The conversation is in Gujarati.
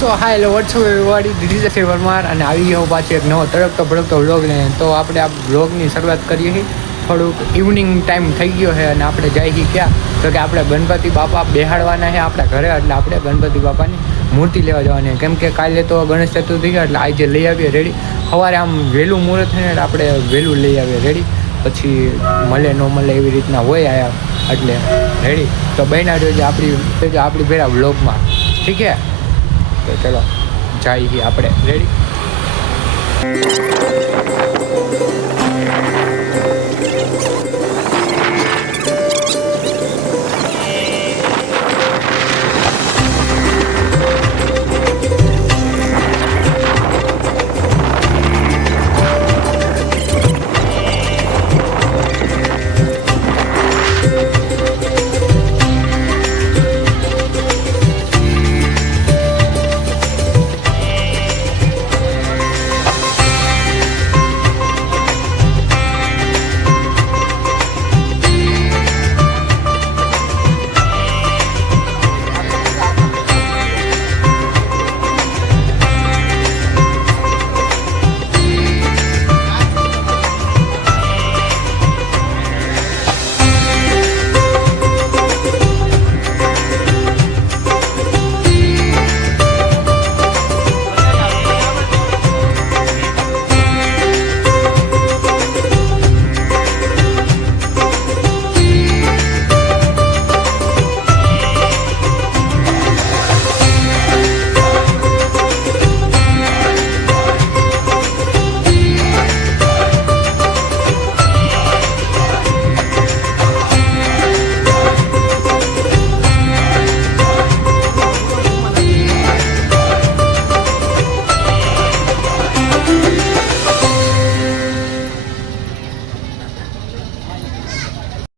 So hi hello what's up everybody, this is Akshay Parmar અને આવી ગયો પાછો એક નવો તડકતો ભડકતો વ્લોગ લઈને. તો આપણે આ વ્લોગની શરૂઆત કરીએ છીએ. થોડુંક ઇવનિંગ ટાઈમ થઈ ગયો છે અને આપણે જઈએ છીએ ક્યાં, તો કે આપણે ગણપતિ બાપા બેહાડવાના છે આપણા ઘરે. એટલે આપણે ગણપતિ બાપાની મૂર્તિ લેવા જવાની, કેમ કે કાલે તો ગણેશ ચતુર્થી ગયા, એટલે આજે લઈ આવીએ રેડી. સવારે આમ વહેલું મુહૂર્ત થઈને એટલે આપણે વહેલું લઈ આવીએ રેડી. પછી મળે ન મળે એવી રીતના હોય આયા, એટલે રેડી. તો બન્યા જોઈજો આપણી ભેળા વ્લોગમાં, ઠીક છે? તો ચલો જઈએ આપણે રેડી.